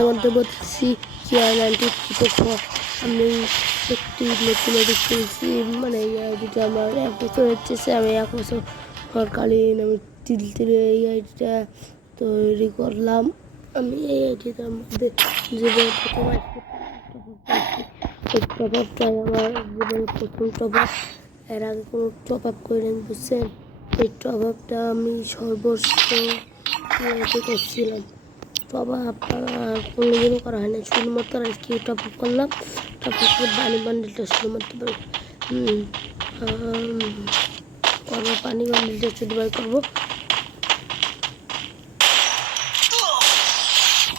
আপনাদের মধ্যে বলতেছি KR90 আমি একটি নতুন এডিট করেছি, মানে এই আইডিটা আমার 1 বছর হচ্ছে। আমি 1 বছর কালীন আমি তিলে এই আইডিটা তৈরি করলাম। আমি এই আইডিটার মধ্যে জীবনের প্রথম এই টপ আপটাই আমার জীবনের প্রথম টপ আপ। এর আগে কোনো টপ আপ করেন বুঝছেন? এই টপ আপটা আমি সর্বোচ্চ করছিলাম। তবে আপনার কোনোদিনও করা হয় না, শুধুমাত্র আজকে টপ আপ করলাম। টপ আপ করে পানি বান্ডিলটা শুধুমাত্র করবো, পানি বান্ডিলটা শুধু বাই করবো।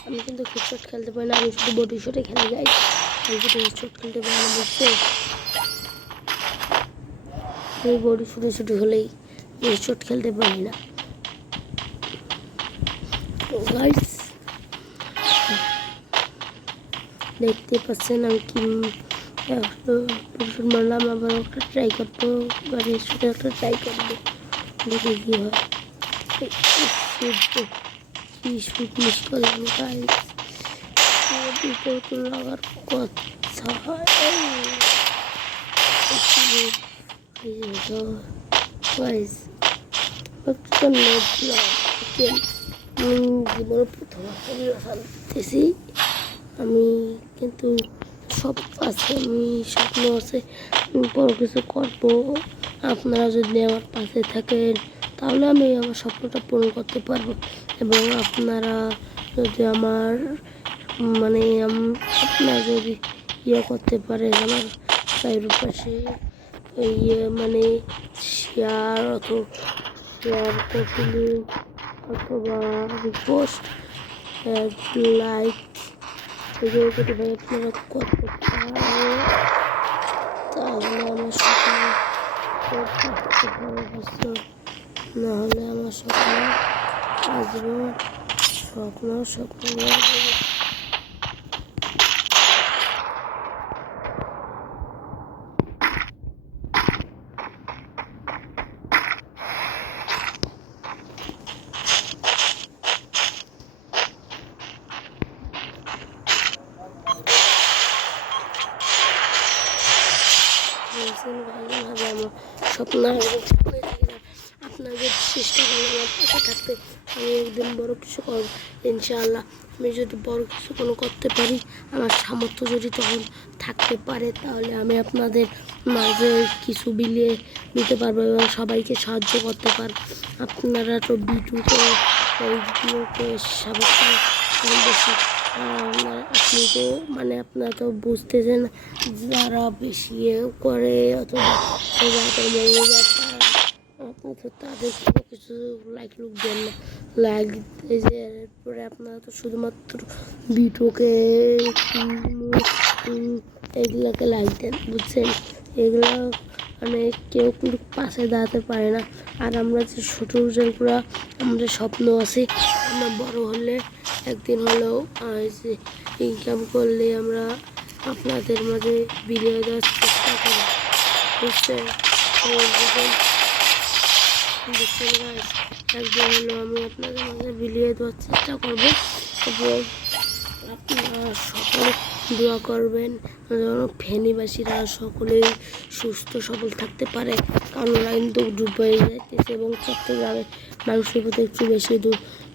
আমি কিন্তু হেডশট খেলতে পারি না, আমি শুধু বডি শটে খেলে যাই। আমি শুধু হেডশট খেলতে পারি না বুঝছে? আমি বডি শুটে হলেই হেডশট খেলতে পারি না। গাইস দেখতে পাচ্ছেন আমি কি মারলাম, আবার একটা ট্রাই করবো, হেডশটে একটা ট্রাই করবো, দেখে কি হয়। কি শুট মিস করলাম গাইস, লাগার কথা হয়। জীবনের প্রথম খেলতেছি আমি, কিন্তু সব আছে, আমি স্বপ্ন আছে বড় কিছু করবো। আপনারা যদি আমার পাশে থাকেন তাহলে আমি আমার স্বপ্নটা পূরণ করতে পারবো। এবং আপনারা যদি আমার মানে আপনারা যদি করতে পারেন আমার চারিপাশে মানে শেয়ার করলে অথবা রিপোস্ট লাইক এগুলো যদি ভাই আপনারা করতে পারেন তাহলে আমার স্বপ্ন নাহলে আমার স্বপ্ন আসবে, স্বপ্ন স্বপ্ন আপনাদের চেষ্টা করেন আমার পাশে থাকতে। আমি একদিন বড় কিছু করব ইনশাআল্লাহ। আমি যদি বড় কিছু কোনো করতে পারি, আমার সামর্থ্য যদি তখন থাকতে পারে, তাহলে আমি আপনাদের মাঝে কিছু বিলিয়ে দিতে পারবো এবং সবাইকে সাহায্য করতে পারবো। আপনারা তো ভিডিওকে বেশি আপনি তো মানে আপনারা তো বুঝতেছেন, যারা বেশি করে অথবা আপনি তো তাদের কিছু লাইক লুক দেন না, লাইক এরপরে আপনারা তো শুধুমাত্র ভিডিওকে এগুলোকে লাইক দেন বুঝছেন? এগুলো মানে কেউ কিন্তু পাশে দাঁড়াতে পারে না। আর আমরা যে ছোটো যেগুলো আমাদের স্বপ্ন আছে, আমরা বড় হলে একদিন হলেও যে ইনকাম করলে আমরা আপনাদের মাঝে বিলিয়ে দেওয়ার চেষ্টা করি বুঝছেন? একদিন হলেও আমি আপনাদের মাঝে বিলিয়ে দেওয়ার চেষ্টা করবো এবং আপনারা সকলে দোয়া করবেন যেন ফেনীবাসীরা সকলেই সুস্থ সবল থাকতে পারে, কারণ লাইন তো ডুবে যাইতেছে এবং চট্টগ্রামের মানুষের প্রতি একটু বেশি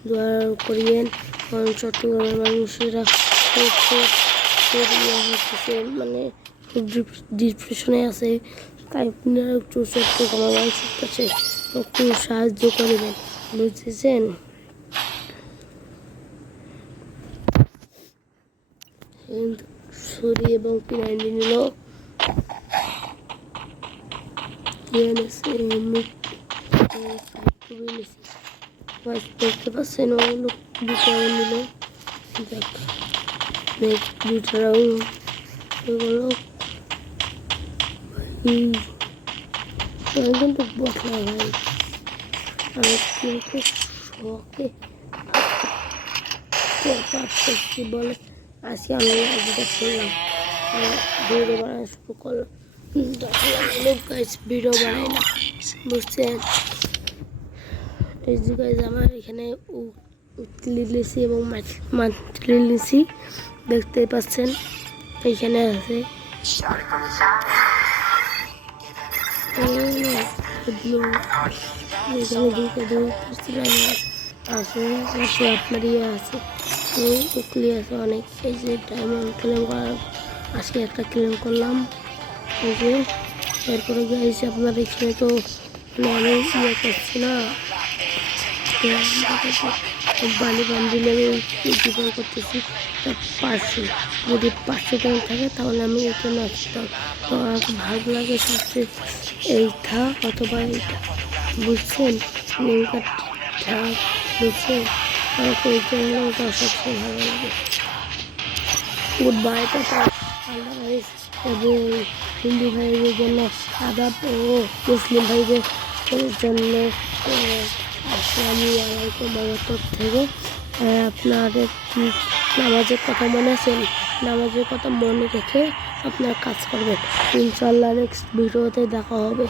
দোয়া করিয়েন, কারণ চট্টগ্রামের মানুষেরা মানে খুব ডিপ্রেশনে আছে। তাই আপনারা একটু চট্টগ্রামের মানুষের কাছে একটু সাহায্য করবেন বুঝতেছেন? ছুরি এবং পিনাইনি নিল দেখতে পাচ্ছেন, ওগুলো দুটাও নিল। দেখ দুটাও এগুলো কিন্তু বসলা ভাই, আমি কিন্তু শখে করছি বলে আজকে আমি আজকে করলাম, ভিডিও বানানো শুরু করলাম। ভিডিও বানাই না বুঝছেন? এই যে গাইজ আমার এখানে উইকলি লিসি এবং মান্থলি লিসি দেখতে পাচ্ছেন এইখানে আছে। এখানে দুটো আছে, পাশে আপনার ইয়ে আছে, উইকলি আছে অনেক। এই যে ডায়মন্ড ক্লেম করার আজকে একটা ক্লেম করলাম। এই যে এরপরে গাইছে আপনার এখানে তো আমি ইয়ে করছি না, বালি বান্ডিলে ডিপোজিট করতেছি 500। যদি 500 টাকা থাকে তাহলে আমি এখানে আসতাম। তো আমাকে ভালো লাগে সবচেয়ে এইটা অথবা এইটা, বুঝছেন? লিঙ্কটা বুঝছেন? আমাকে এই জন্য ওটা সবচেয়ে ভালো লাগে। গুড বাই, টাটা, আল্লাহ হাফেজ। এবং হিন্দু ভাইদের জন্য আদাব ও মুসলিম ভাইদের জন্য আসসালামু আলাইকুম আমার তরফ থেকে। আপনাদের কি নামাজের কথা মনে আছেন? নামাজের কথা মনে রেখে আপনার কাজ করবেন। ইনশাআল্লাহ নেক্সট ভিডিওতে দেখা হবে।